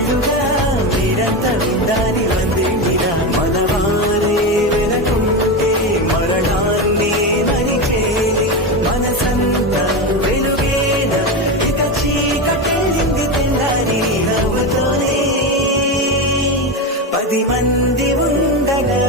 ఏళ్ళుగా మీరంతా విందాని వందేండిరా మనవారే వెనకుంటే మరణాన్ని మరిచేది మనసంతా వెలుగేన ఇక చీకటెళ్ళింది తెల్లారి నవ్వుతోనే 10 మంది ఉండగా